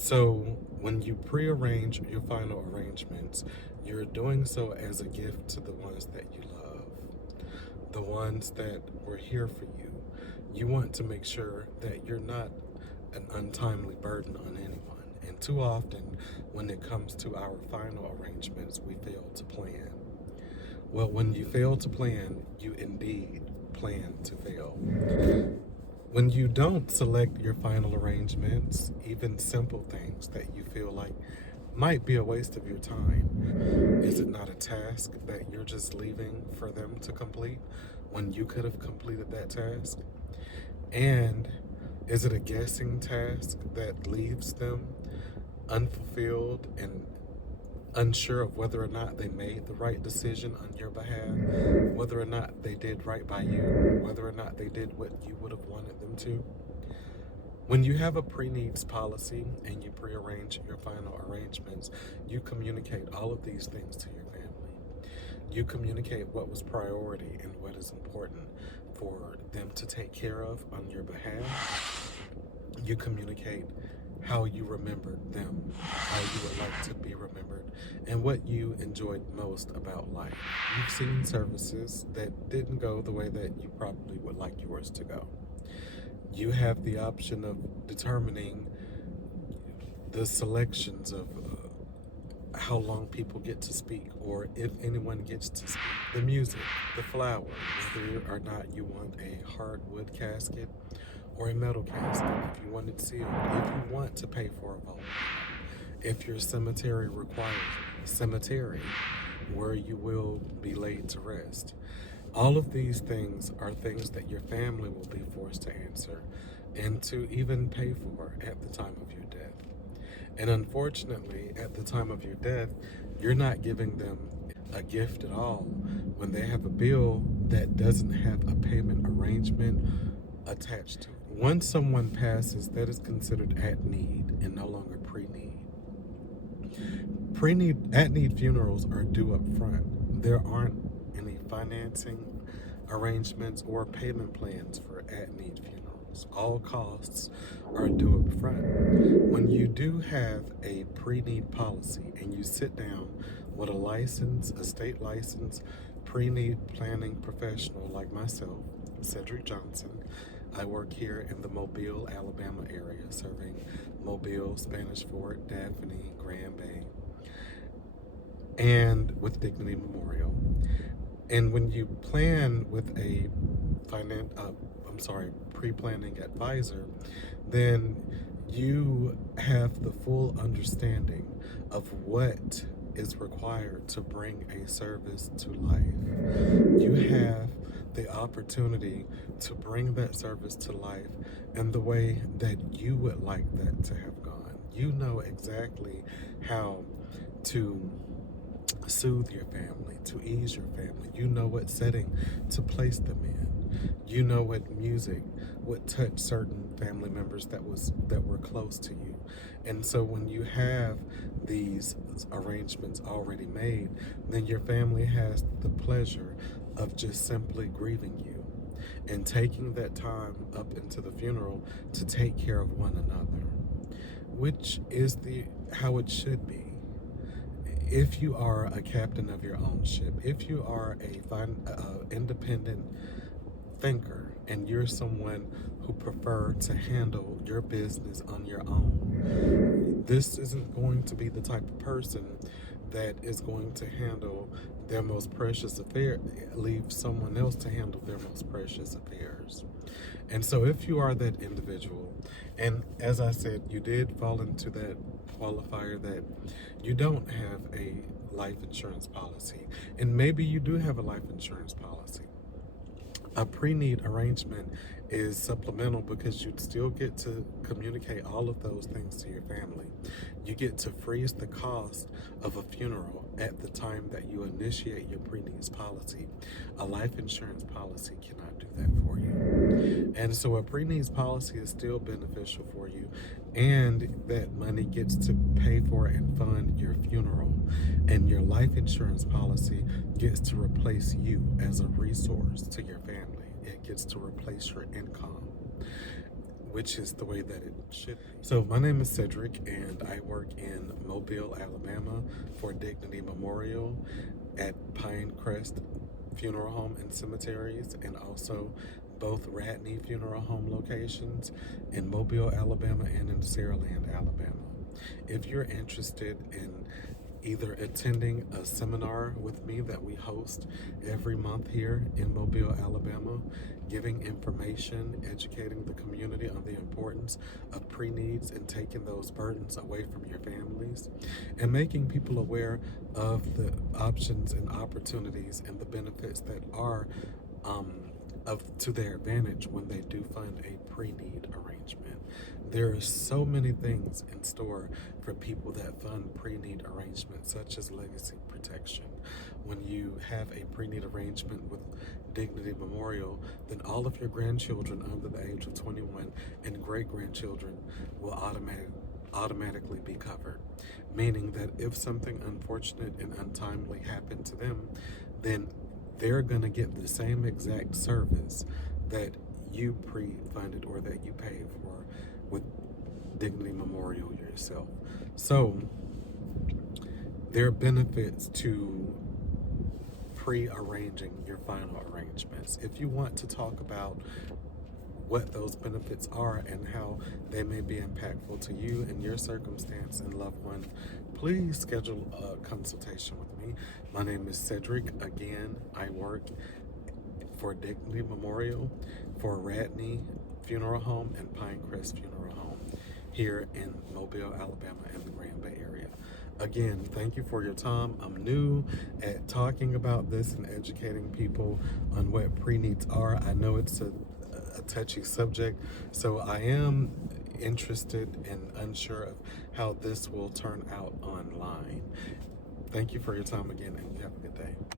So, when you prearrange your final arrangements, you're doing so as a gift to the ones that you love, the ones that were here for you. You want to make sure that you're not an untimely burden on anyone. And too often, when it comes to our final arrangements, we fail to plan. Well, when you fail to plan, you indeed plan to fail. When you don't select your final arrangements, even simple things that you feel like might be a waste of your time, is it not a task that you're just leaving for them to complete when you could have completed that task? And is it a guessing task that leaves them unfulfilled and unsure of whether or not they made the right decision on your behalf, whether or not they did right by you, whether or not they did what you would have wanted them to? When you have a pre-needs policy and you prearrange your final arrangements, you communicate all of these things to your family. You communicate what was priority and what is important for them to take care of on your behalf. You communicate how you remembered them, how you would like to be remembered, and what you enjoyed most about life. You've seen services that didn't go the way that you probably would like yours to go. You have the option of determining the selections of how long people get to speak, or if anyone gets to speak, the music, the flowers, whether or not you want a hardwood casket or a metal casket, if you want it sealed, if you want to pay for a vault, if your cemetery requires cemetery where you will be laid to rest. All of these things are things that your family will be forced to answer and to even pay for at the time of your death. And unfortunately, at the time of your death, you're not giving them a gift at all when they have a bill that doesn't have a payment arrangement attached to it. Once someone passes, that is considered at need and no longer pre-need. At-need funerals are due up front. There aren't any financing arrangements or payment plans for at-need funerals. All costs are due up front. When you do have a pre-need policy and you sit down with a state licensed pre-need planning professional like myself, Cedric Johnson. I work here in the Mobile, Alabama area, serving Mobile, Spanish Fort, Daphne, Grand Bay, and with Dignity Memorial. And when you plan with a pre-planning advisor, then you have the full understanding of what is required to bring a service to life. You have the opportunity to bring that service to life in the way that you would like that to have gone. You know exactly how to soothe your family, to ease your family. You know what setting to place them in. You know what music would touch certain family members that were close to you. And so when you have these arrangements already made, then your family has the pleasure of just simply grieving you and taking that time up into the funeral to take care of one another, which is how it should be. If you are a captain of your own ship, if you are a independent thinker and you're someone who prefer to handle your business on your own, this isn't going to be the type of person that is going to handle their most precious affair, leave someone else to handle their most precious affairs. And so if you are that individual, and as I said, you did fall into that qualifier that you don't have a life insurance policy, and maybe you do have a life insurance policy, a pre-need arrangement is supplemental because you'd still get to communicate all of those things to your family. You get to freeze the cost of a funeral at the time that you initiate your pre-needs policy. A life insurance policy cannot do that for you. And so a pre-needs policy is still beneficial for you, and that money gets to pay for and fund your funeral. And your life insurance policy gets to replace you as a resource to your family. It gets to replace your income. which is the way that it should be. So my name is Cedric, and I work in Mobile, Alabama for Dignity Memorial at Pinecrest Funeral Home and Cemeteries, and also both Radney Funeral Home locations in Mobile, Alabama, and in Saraland, Alabama. If you're interested in either attending a seminar with me that we host every month here in Mobile, Alabama, giving information, educating the community on the importance of pre-needs and taking those burdens away from your families, and making people aware of the options and opportunities and the benefits that are to their advantage when they do fund a pre-need arrangement. There are so many things in store for people that fund pre-need arrangements, such as legacy protection. When you have a pre-need arrangement with Dignity Memorial, then all of your grandchildren under the age of 21 and great-grandchildren will automatically be covered, meaning that if something unfortunate and untimely happened to them, then they're going to get the same exact service that you pre-funded or that you paid for with Dignity Memorial yourself. So there are benefits to pre-arranging your final arrangements. If you want to talk about what those benefits are and how they may be impactful to you and your circumstance and loved one, please schedule a consultation with me. My name is Cedric. Again, I work for Dignity Memorial, for Radney Funeral Home, and Pinecrest Funeral Home here in Mobile, Alabama, and the Grand Bay area. Again, thank you for your time. I'm new at talking about this and educating people on what pre-needs are. I know it's a touchy subject, so I am interested and unsure of how this will turn out online. Thank you for your time again, and you have a good day.